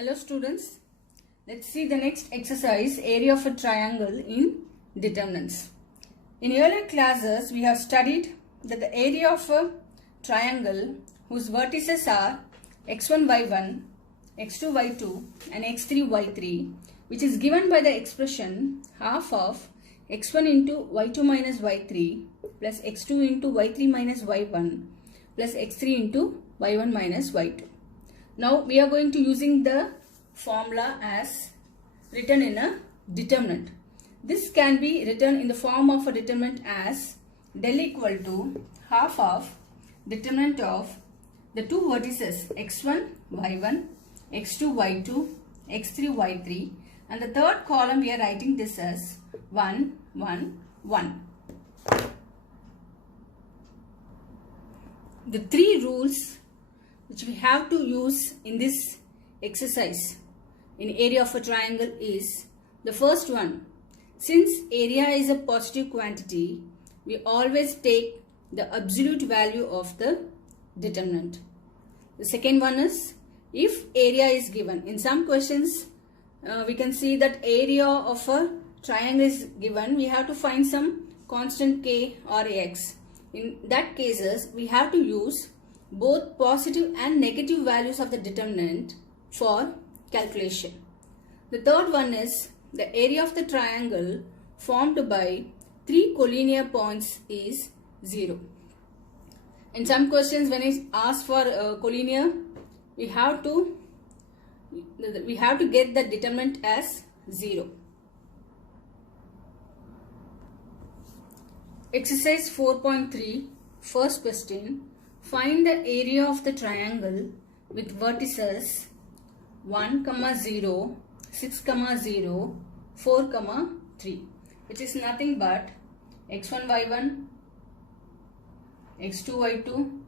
Hello students, let's see the next exercise, area of a triangle in determinants. In earlier classes we have studied that the area of a triangle whose vertices are x1 y1, x2 y2 and x3 y3, which is given by the expression half of x1 into y2 minus y3 plus x2 into y3 minus y1 plus x3 into y1 minus y2. Now we are going to using the formula as written in a determinant. This can be written in the form of a determinant as del equal to half of determinant of the two vertices x1 y1, x2 y2, x3 y3, and the third column we are writing this as 1 1 1. The three rules which we have to use in this exercise in area of a triangle is the first one. Since area is a positive quantity, we always take the absolute value of the determinant. The second one is if area is given. In some questions we can see that area of a triangle is given, we have to find some constant k or x. In that cases we have to use both positive and negative values of the determinant for calculation. The third one is the area of the triangle formed by three collinear points is 0. In some questions when it asks for collinear, we have to get the determinant as 0. Exercise 4.3, first question. Find the area of the triangle with vertices 1, 0, 6, 0, 4, 3, which is nothing but x1, y1, x2, y2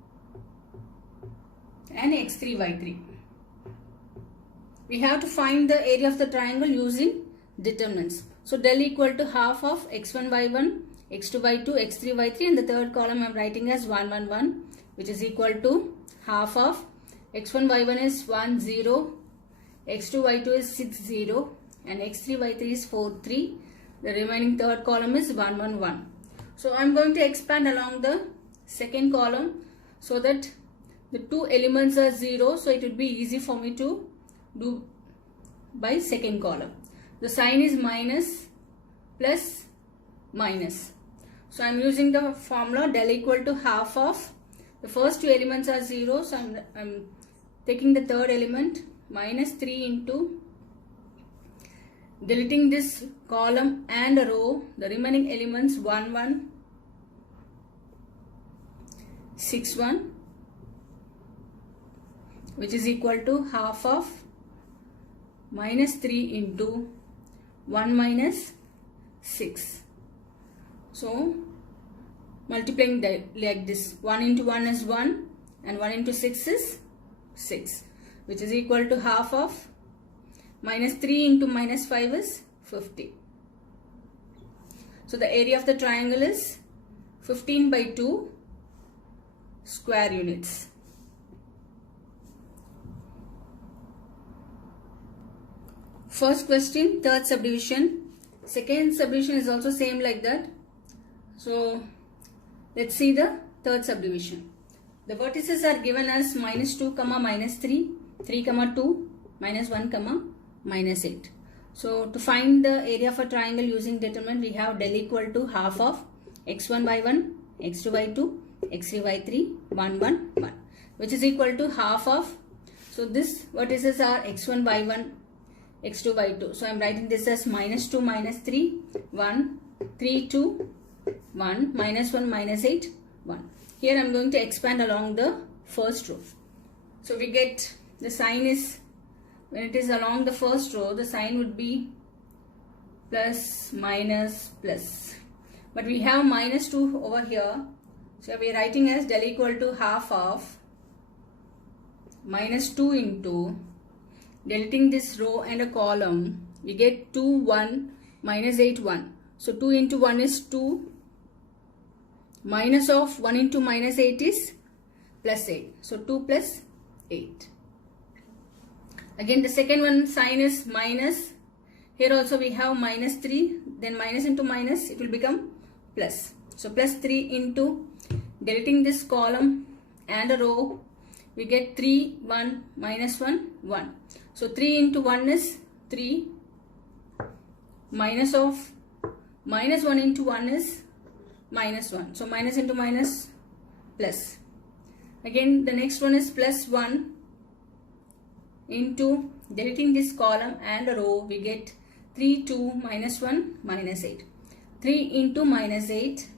and x3, y3. We have to find the area of the triangle using determinants. So del equal to half of x1, y1, x2, y2, x3, y3, and the third column I am writing as 1, 1, 1. Which is equal to half of x1 y1 is 1 0, x2 y2 is 6 0 and x3 y3 is 4 3. The remaining third column is 1 1 1. So I am going to expand along the second column so that the two elements are 0, so it would be easy for me to do by second column. The sign is minus, plus, minus. So I am using the formula del equal to half of the first two elements are 0, so I'm taking the third element minus 3 into deleting this column and a row, the remaining elements 1 1, 6 1, which is equal to half of minus 3 into 1 minus 6. So multiplying like this, 1 into 1 is 1 and 1 into 6 is 6, which is equal to half of minus 3 into minus 5 is 50. So the area of the triangle is 15 by 2 square units. First question, third subdivision. Second subdivision is also same like that. So let's see the third subdivision. The vertices are given as minus 2, minus 3, 3, 2, minus 1, minus 8. So to find the area of a triangle using determinant, we have del equal to half of x1, y1, x2, y2, x3, y3, 1, 1, 1, which is equal to half of, so this vertices are x1, y1, x2, y2. So I am writing this as minus 2, minus 3, 1, 3, 2, 1, minus 1, minus 8, 1. Here I am going to expand along the first row. So we get the sign is, when it is along the first row, the sign would be plus, minus, plus. But we have minus 2 over here. So we are writing as del equal to half of minus 2 into, deleting this row and a column, we get 2, 1, minus 8, 1. So 2 into 1 is 2. Minus of 1 into minus 8 is plus 8. So 2 plus 8. Again the second one sign is minus. Here also we have minus 3, then minus into minus it will become plus. So plus 3 into, deleting this column and a row, we get 3, 1, minus 1, 1. So 3 into 1 is 3, minus of minus 1 into 1 is minus 1. So minus into minus plus. Again the next one is plus 1 into, deleting this column and a row, we get 3, 2, minus 1, minus 8. 3 into minus 8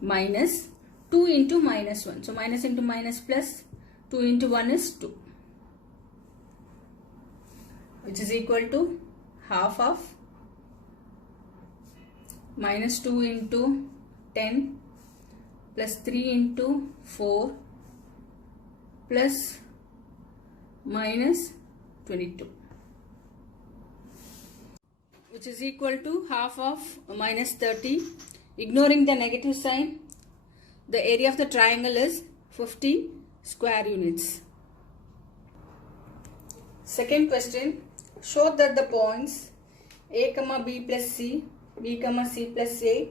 minus 2 into minus 1. So minus into minus plus, 2 into 1 is 2, which is equal to half of minus 2 into 10 plus 3 into 4 plus minus 22, which is equal to half of minus 30. Ignoring the negative sign, the area of the triangle is 50 square units. Second question, show that the points a comma b plus c, b comma c plus a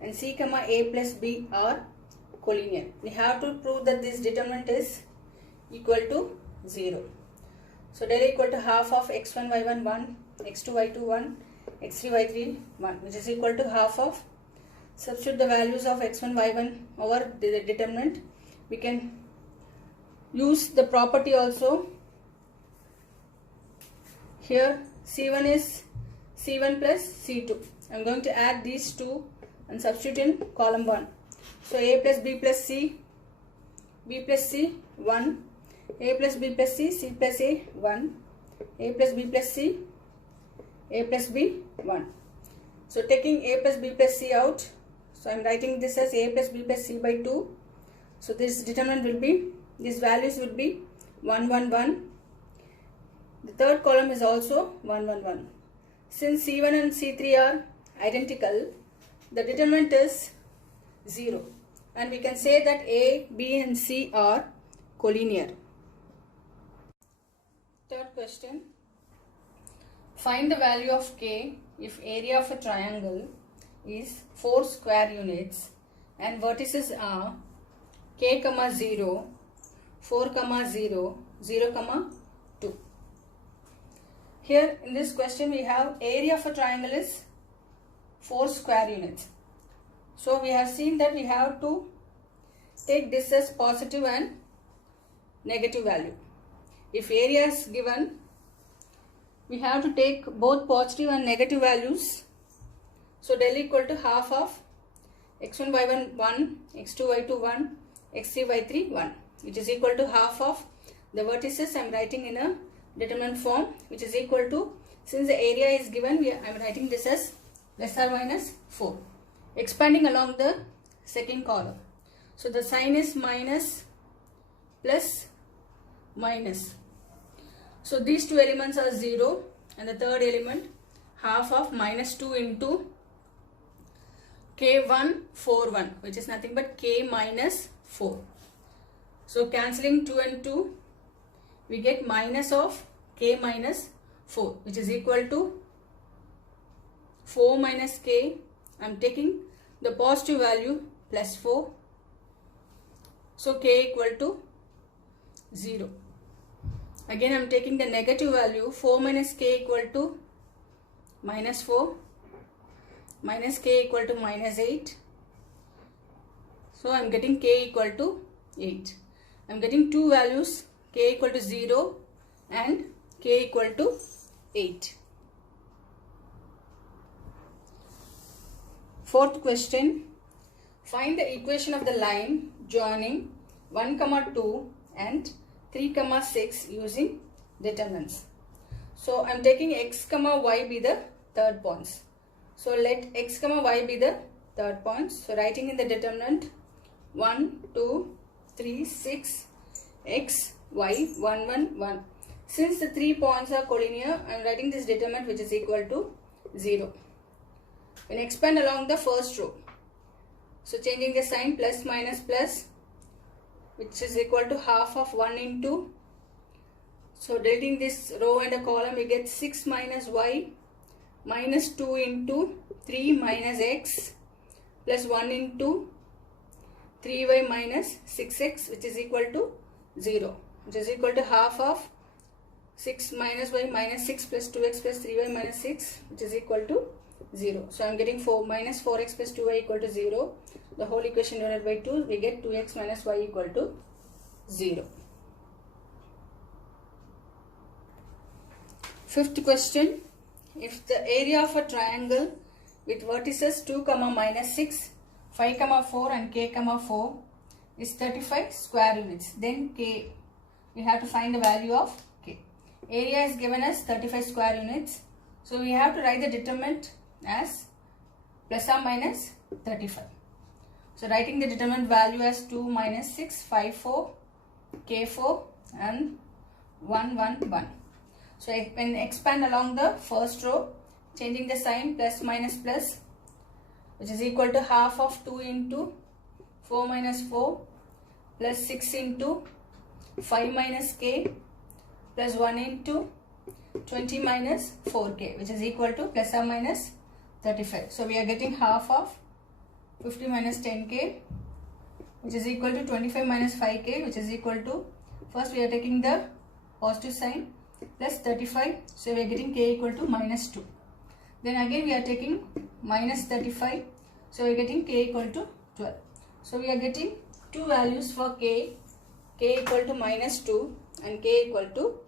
and c comma a plus b are collinear. We have to prove that this determinant is equal to 0. So del equal to half of x1 y1 1, x2 y2 1, x3 y3 1, which is equal to half of, substitute the values of x1 y1 over the determinant. We can use the property also. Here c1 is c1 plus c2. I am going to add these two and substitute in column 1. So a plus b plus c, b plus c 1, a plus b plus c, c plus a 1, a plus b plus c, a plus b 1. So taking a plus b plus c out, so I am writing this as a plus b plus c by 2. So this determinant will be, these values will be 1 1 1. The third column is also 1 1 1. Since c1 and c3 are identical, the determinant is 0, and we can say that a, b and c are collinear. Third question, find the value of k if area of a triangle is 4 square units and vertices are k comma 0, 4 comma 0, 0 comma 2. Here in this question we have area of a triangle is 4 square units. So we have seen that we have to take this as positive and negative value. If area is given, we have to take both positive and negative values. So del equal to half of x1 y1 1, x2 y2 1, x3 y3 1, which is equal to half of the vertices. I am writing in a determinant form, which is equal to, since the area is given, I am writing this as plus or minus 4. Expanding along the second column. So the sign is minus, plus, minus. So these two elements are 0 and the third element half of minus 2 into k1 4 1, which is nothing but k minus 4. So cancelling 2 and 2, we get minus of k minus 4, which is equal to 4 minus k. I am taking the positive value plus 4. So k equal to 0. Again I am taking the negative value, 4 minus k equal to minus 4, minus k equal to minus 8. So I am getting k equal to 8. I am getting two values, k equal to 0 and k equal to 8. Fourth question, find the equation of the line joining 1, 2 and 3, 6 using determinants. So I am taking x, y be the third points. So let x, y be the third points. So writing in the determinant 1, 2, 3, 6, x, y, 1, 1, 1. Since the 3 points are collinear, I am writing this determinant which is equal to 0. When expand along the first row, so changing the sign plus minus plus, which is equal to half of 1 into So deleting this row and a column, we get 6 minus y minus 2 into 3 minus x plus 1 into 3y minus 6x, which is equal to 0, which is equal to half of 6 minus y minus 6 plus 2x plus 3y minus 6, which is equal to 0. So I am getting 4 minus 4x plus 2y equal to 0. The whole equation divided by 2, we get 2x minus y equal to 0. Fifth question. If the area of a triangle with vertices 2, minus 6, 5, 4 and k, 4 is 35 square units, then k, we have to find the value of k. Area is given as 35 square units. So we have to write the determinant as plus or minus 35. So writing the determinant value as 2 minus 6, 5, 4, k 4 and 1, 1, 1. So I can expand along the first row, changing the sign plus minus plus, which is equal to half of 2 into 4 minus 4 plus 6 into 5 minus k plus 1 into 20 minus 4k, which is equal to plus or minus 35. So we are getting half of 50 minus 10k, which is equal to 25 minus 5k, which is equal to, first we are taking the positive sign, plus 35. So we are getting k equal to minus 2. Then again we are taking minus 35. So we are getting k equal to 12. So we are getting two values for k equal to minus 2 and k equal to